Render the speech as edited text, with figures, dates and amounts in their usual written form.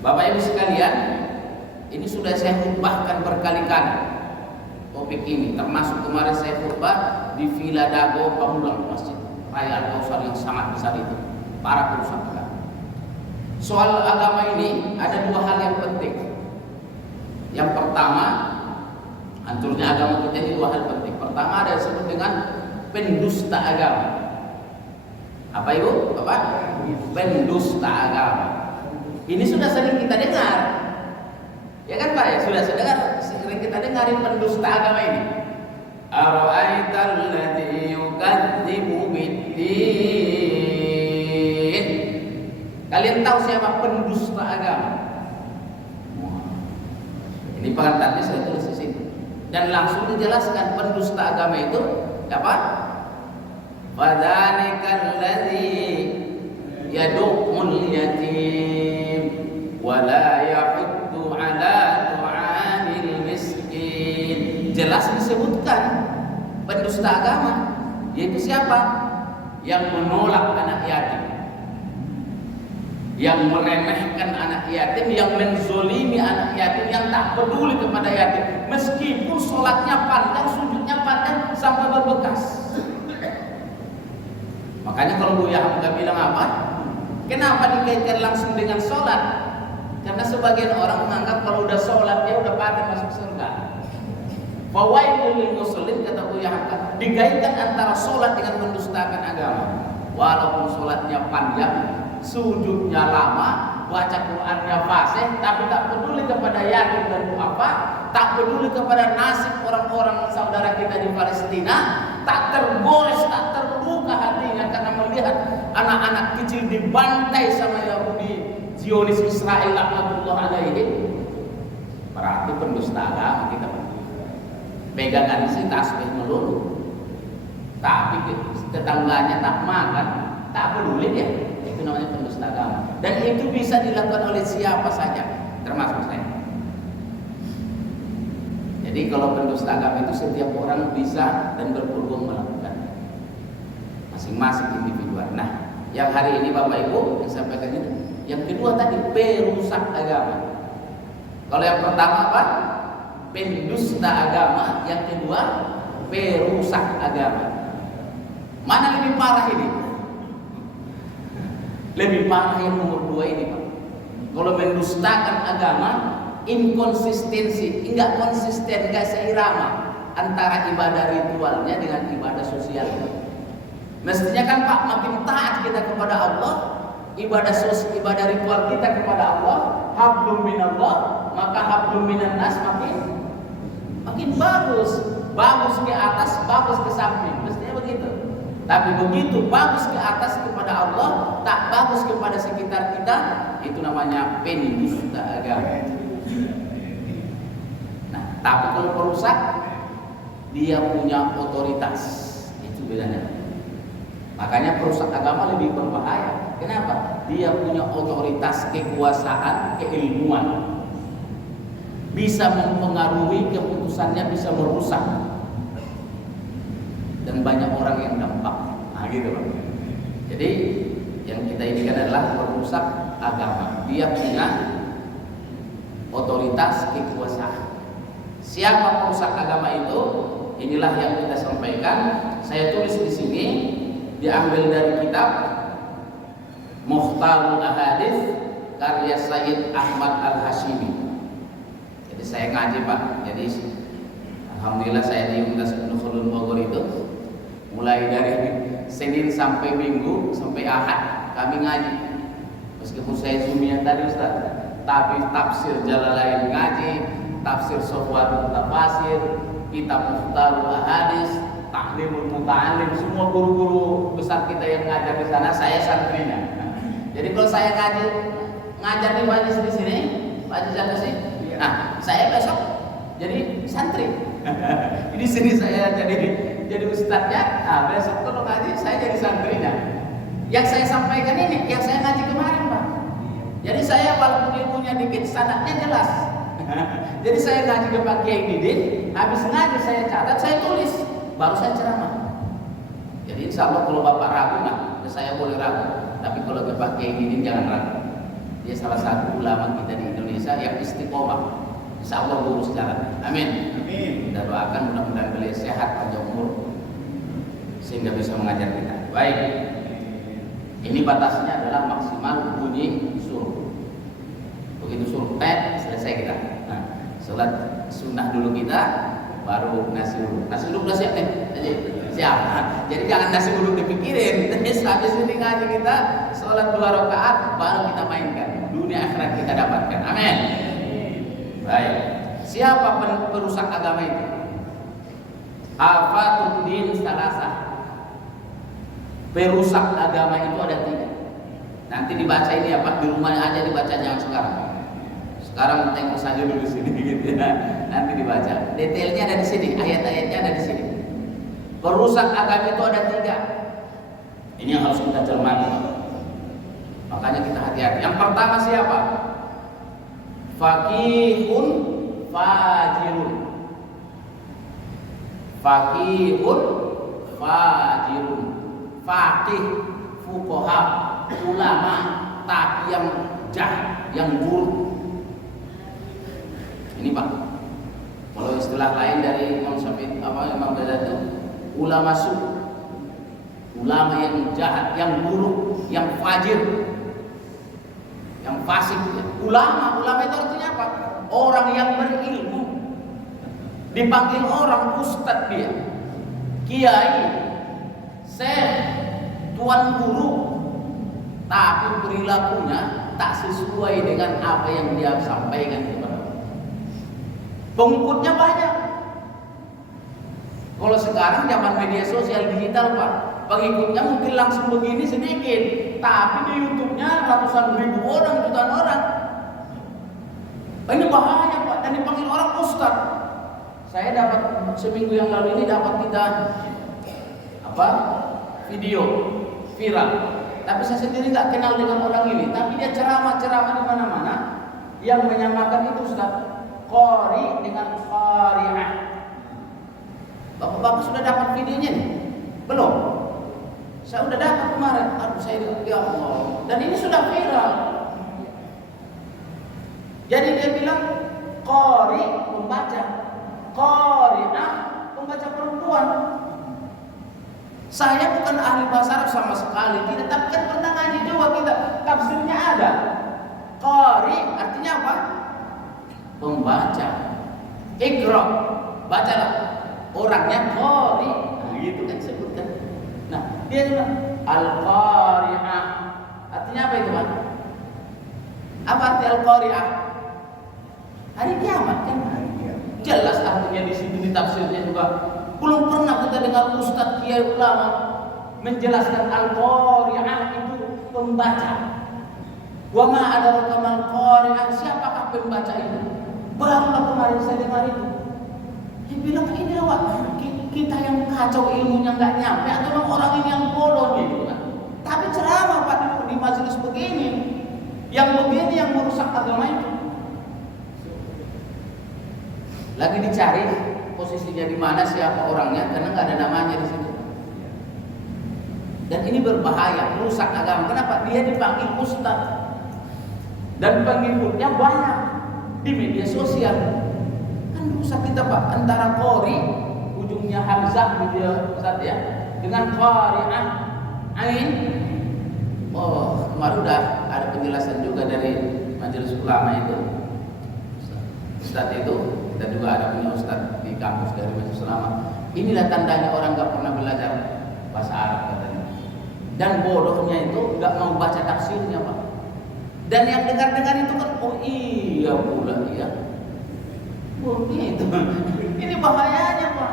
Bapak Ibu sekalian, ini sudah saya khutbahkan berkali-kali topik ini, termasuk kemarin saya khutbah di Villa Dago Pamulang, Masjid Raya Al-Kausar yang sangat besar itu, para perusahaan agama. Soal agama ini ada dua hal yang penting. Yang pertama, hancurnya agama kita ini dua hal penting. Pertama ada yang disebut dengan pendusta agama. Apa Ibu? Apa? Pendusta agama. Ini sudah sering kita dengar. Ya kan Pak ya? Sudah sering kita dengarin pendusta agama ini. Ara'aital ladzi yukadzibu biddin. Kalian tahu siapa pendusta agama? Ini pengantarnya saya tulis di sini. Dan langsung dijelaskan pendusta agama itu apa? Fadzalikal ladzi yad'ul yatim wa la yahuddu ala tu'amil miskin. Jelas disebutkan pendusta agama, yaitu siapa? Yang menolak anak yatim, yang meremehkan anak yatim, yang menzolimi anak yatim, yang tak peduli kepada yatim, meskipun sholatnya panjang, sujudnya panjang sampai berbekas. Makanya kalau Buya Hamka bilang apa? Kenapa dikaitkan langsung dengan sholat? Karena sebagian orang menganggap kalau udah sholat dia udah patah masuk surga. Fawailul lil musallin, kata Buya Hamka, dikaitkan antara sholat dengan mendustakan agama. Walaupun sholatnya panjang, sujudnya lama, baca Qurannya fasih, tapi tak peduli kepada yatim dan duafa, tak peduli kepada nasib orang-orang saudara kita di Palestina, tak tergores, tak terluka hatinya karena melihat anak-anak kecil dibantai sama Yahudi Zionis Israel laknatullah alaihi. Berarti pendusta agama kita pegangan sih tasbih melulu, tapi tetangganya tak makan, tak peduli dia. Itu namanya pendusta agama. Dan itu bisa dilakukan oleh siapa saja, termasuk saya. Jadi kalau pendusta agama itu setiap orang bisa dan berpeluang melakukan, masing-masing individual. Nah, yang hari ini Bapak Ibu yang sampaikan itu. Yang kedua tadi perusak agama. Kalau yang pertama apa? Pendusta agama. Yang kedua perusak agama. Mana lebih parah ini? Lebih parah yang nomor 2 ini Pak. Kalau mendustakan agama, inkonsistensi, enggak konsisten, enggak seirama antara ibadah ritualnya dengan ibadah sosialnya. Mestinya kan Pak, makin taat kita kepada Allah, ibadah ritual kita kepada Allah, hablum minallah, maka hablum minan nas makin bagus ke atas, bagus ke samping, mestinya begitu. Tapi begitu bagus ke atas kepada Allah, tak bagus kepada sekitar kita, itu namanya pendusta agama. Nah, tapi kalau perusak, dia punya otoritas, itu bedanya. Makanya perusak agama lebih berbahaya. Kenapa? Dia punya otoritas, kekuasaan, keilmuan, bisa mempengaruhi keputusannya, bisa merusak, dan banyak orang yang dampak. Nah gitu Pak. Jadi yang kita indikan adalah perusak agama. Dia punya otoritas, kekuasaan. Siapa perusak agama itu? Inilah yang kita sampaikan. Saya tulis di sini, diambil dari kitab Mukhtarul Ahadits karya Sayyid Ahmad Al-Hashimi. Jadi saya ngaji Pak. Jadi alhamdulillah saya di Universitas Nurul Bogor itu mulai dari Senin sampai Minggu sampai Ahad kami ngaji. Meskipun saya Zumiyah tadi Ustaz, tapi tafsir Jalalain ngaji, tafsir Sofwatul Tafasir, kitab Mukhtarul Ahadits, Tahlimul Muta'alim, semua guru-guru besar kita yang ngajar di sana, saya santrinya. Jadi kalau saya ngajar di majlis di sini, Pak Haji Jakasi, nah saya besok jadi santri. Di sini saya jadi ustadznya, nah besok kalau ngaji saya jadi santrinya. Yang saya sampaikan ini, yang saya ngaji kemarin Pak. Jadi saya walaupun ilmunya dikit, sanadnya jelas. Jadi saya ngaji ke Pak Kiai Didin, habis ngaji saya catat, saya tulis, baru saya ceramah. Jadi insya Allah kalau Bapak ragu, nah saya boleh ragu. Tapi kalau ke Pak Kiai Didin jangan ragu. Dia salah satu ulama kita di Indonesia yang istiqomah. Insya Allah lurus jalan. Amin. Amin. Kita doakan mudah-mudahan beliau sehat panjang umur sehingga bisa mengajar kita. Baik. Ini batasnya adalah maksimal bunyi suruh. Begitu suruh selesai kita. Nah, sholat sunnah dulu kita, baru nasi uduk. Nasi uduk udah siap nih? Siap. Nah, jadi jangan nasi uduk dipikirin. Habis ini ngaji kita, sholat 2 rakaat, baru kita mainkan. Dunia akhirat kita dapatkan. Amin. Baik. Siapa perusak agama itu? Afatuddin salasah. Perusak agama itu ada 3. Nanti dibaca ini ya Pak, di rumah aja dibaca, jangan sekarang. Sekarang tengok saja dulu sini gitu ya. Nanti dibaca. Detailnya ada di sini, ayat-ayatnya ada di sini. Perusak agama itu ada 3. Ini yang harus kita cermati. Makanya kita hati-hati. Yang pertama siapa? Faqihun fajirun. Faqihun fajirun. Faqih, fuqaha, ulama, tapi yang jahat, yang buruk. Ini Pak. Kalau istilah lain dari Imam Syafi'i, Imam Ghazali itu ulama su, ulama yang jahat, yang buruk, yang fajir, yang fasik. Ulama itu artinya apa? Orang yang berilmu. Dipanggil orang ustadz dia, kiai, syekh, tuan guru, tapi perilakunya tak sesuai dengan apa yang dia sampaikan kepada orang. Pengikutnya banyak. Kalau sekarang zaman media sosial digital Pak, pengikutnya mungkin langsung begini sedikit, tapi di YouTube-nya ratusan ribu orang, jutaan orang. Ini bahaya Pak, dan dipanggil orang ustaz. Saya dapat seminggu yang lalu ini dapat kita video viral. Tapi saya sendiri nggak kenal dengan orang ini, tapi dia ceramah-ceramah di mana-mana yang menyamakan itu Ustaz, qari dengan qari'ah. Bapak-bapak sudah dapat videonya nih? Belum? Saya udah dapat kemarin. Aduh saya ya Allah. Dan ini sudah viral. Jadi dia bilang qari pembaca, qari'ah pembaca perempuan. Saya bukan ahli bahasa Arab sama sekali, tidak, tapi kan pernah ngaji juga kita, tafsirnya ada. Qari artinya apa? Pembaca. Iqra, bacalah. Orangnya qari, gitu kan sebutkan. Nah, dia bilang al-qari'ah. Artinya apa itu, Pak? Apa arti al-qari'ah? Hari kiamat kan? Jelas artinya di sini di tafsirnya juga. Belum pernah kita dengar ustadz kiai ulama menjelaskan al-qari'ah itu pembaca. Wa ma adraka mal qari'ah, siapakah pembaca itu? Barulah kemarin saya dengar itu. Dia bilang ini awak kita yang kacau ilmunya nggak nyampe atau orang ini yang bodoh gitu kan. Tapi ceramah Pak di majelis begini, yang begini yang merusak agama itu. Lagi dicari posisinya di mana, siapa orangnya, karena nggak ada namanya di situ. Dan ini berbahaya, merusak agama. Kenapa? Dia dipanggil ustaz dan pengikutnya banyak di media sosial. Kan rusak kita Pak, antara qari ujungnya hamzah gitu Ustaz ya, dengan qari'ah ain. Oh, kemarin udah ada penjelasan juga dari majelis ulama itu. Ustaz itu, kita juga ada punya ustaz di kampus dari majelis ulama. Inilah tandanya orang nggak pernah belajar bahasa Arab katanya. Dan bodohnya itu nggak mau baca tafsirnya Pak. Dan yang dengar-dengar itu kan, oh iya pula ya. Oh itu. Ini bahayanya Pak.